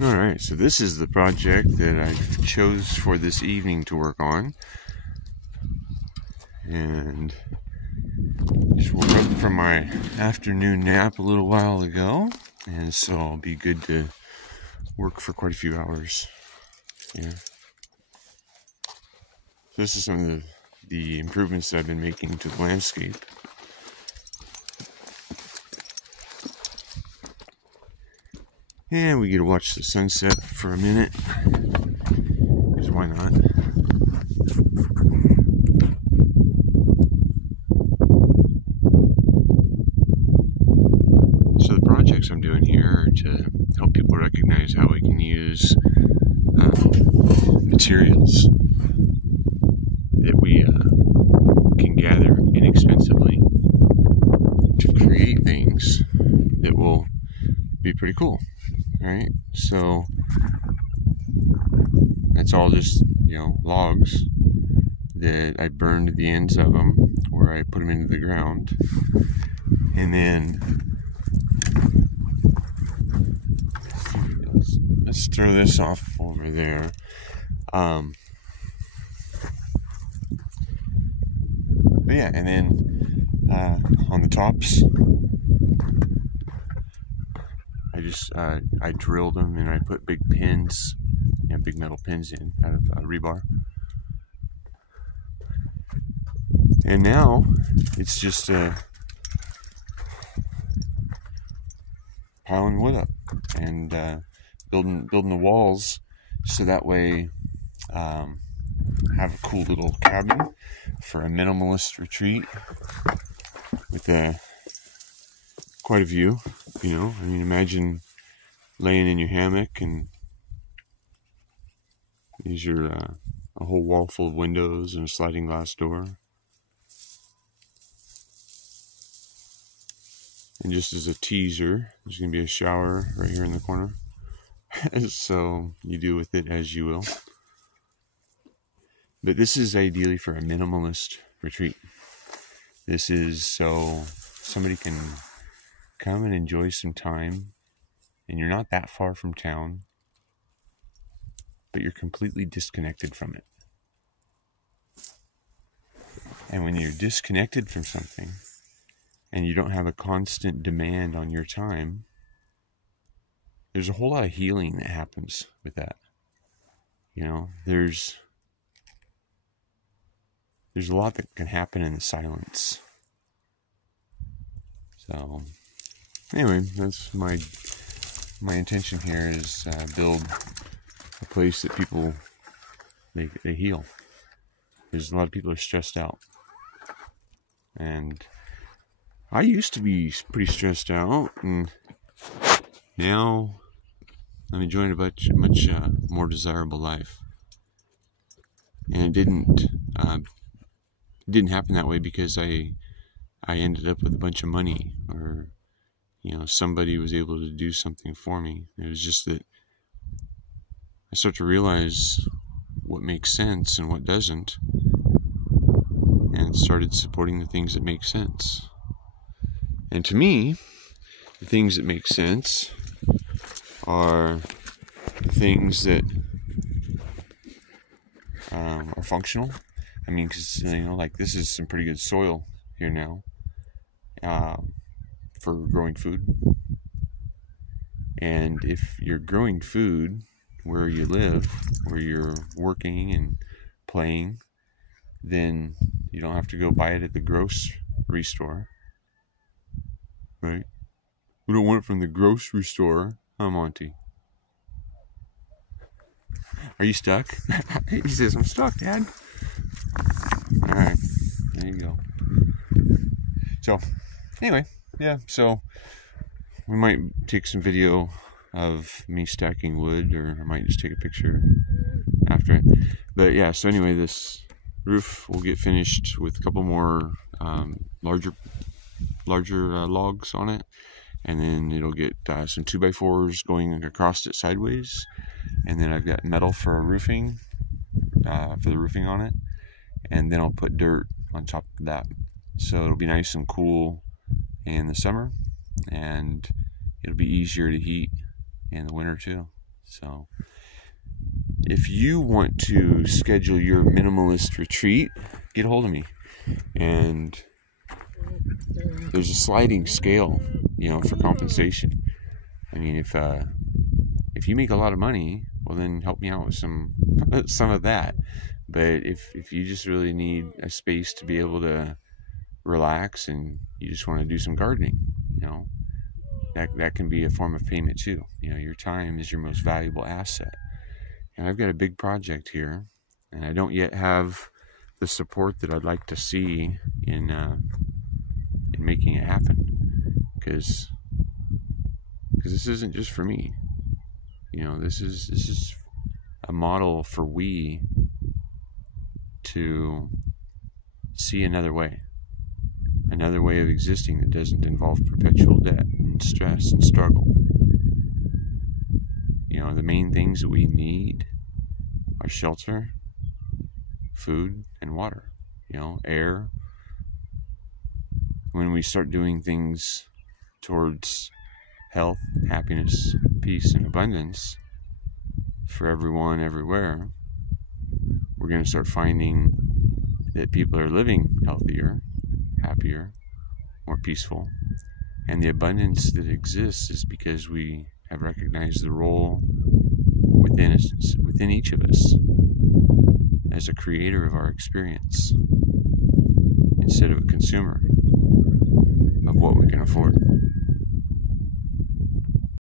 Alright, so this is the project that I chose for this evening to work on. And just woke up from my afternoon nap a little while ago, and so I'll be good to work for quite a few hours. Yeah. So this is some of the improvements that I've been making to the landscape. And we get to watch the sunset for a minute, because why not? So the projects I'm doing here are to help people recognize how we can use materials that we can gather inexpensively to create things that will be pretty cool. Right, so that's all just, logs that I burned the ends of them, where I put them into the ground, and then let's throw this off over there. But yeah, and then on the tops, I drilled them and I put big pins, big metal pins in out of rebar. And now it's just piling wood up and building the walls, so that way have a cool little cabin for a minimalist retreat with quite a view. Imagine laying in your hammock and there's your a whole wall full of windows and a sliding glass door. And just as a teaser, there's going to be a shower right here in the corner. So you do with it as you will. But this is ideally for a minimalist retreat. This is so somebody can come and enjoy some time, and you're not that far from town, but you're completely disconnected from it. And when you're disconnected from something, and you don't have a constant demand on your time, there's a whole lot of healing that happens with that. There's a lot that can happen in the silence. So anyway, that's my intention here is build a place that people they heal. Because a lot of people are stressed out, and I used to be pretty stressed out, and now I'm enjoying a much more desirable life. And it didn't happen that way because I ended up with a bunch of money, or somebody was able to do something for me. It was just that I start to realize what makes sense and what doesn't, and started supporting the things that make sense. And to me, the things that make sense are the things that are functional. Because like this is some pretty good soil here now for growing food. And if you're growing food where you live, where you're working and playing, then you don't have to go buy it at the grocery store, right? We don't want it from the grocery store, huh, Monty? Are you stuck? He says, I'm stuck, Dad. Alright, there you go. So, anyway, yeah, so we might take some video of me stacking wood, or I might just take a picture after it. But yeah, so anyway, this roof will get finished with a couple more larger logs on it, and then it'll get some 2x4s going across it sideways, and then I've got metal for roofing, for the roofing on it, and then I'll put dirt on top of that, so it'll be nice and cool in the summer, and it'll be easier to heat in the winter too. So if you want to schedule your minimalist retreat, get a hold of me. And there's a sliding scale, for compensation. I mean, if you make a lot of money, well, then help me out with some of that. But if you just really need a space to be able to relax and you just want to do some gardening, that can be a form of payment too. Your time is your most valuable asset. And I've got a big project here, and I don't yet have the support that I'd like to see in making it happen, because this isn't just for me. This is a model for we to see another way of existing that doesn't involve perpetual debt and stress and struggle. The main things that we need are shelter, food, and water, air. When we start doing things towards health, happiness, peace, and abundance for everyone, everywhere, we're going to start finding that people are living healthier, happier, more peaceful. And the abundance that exists is because we have recognized the role within each of us as a creator of our experience instead of a consumer of what we can afford.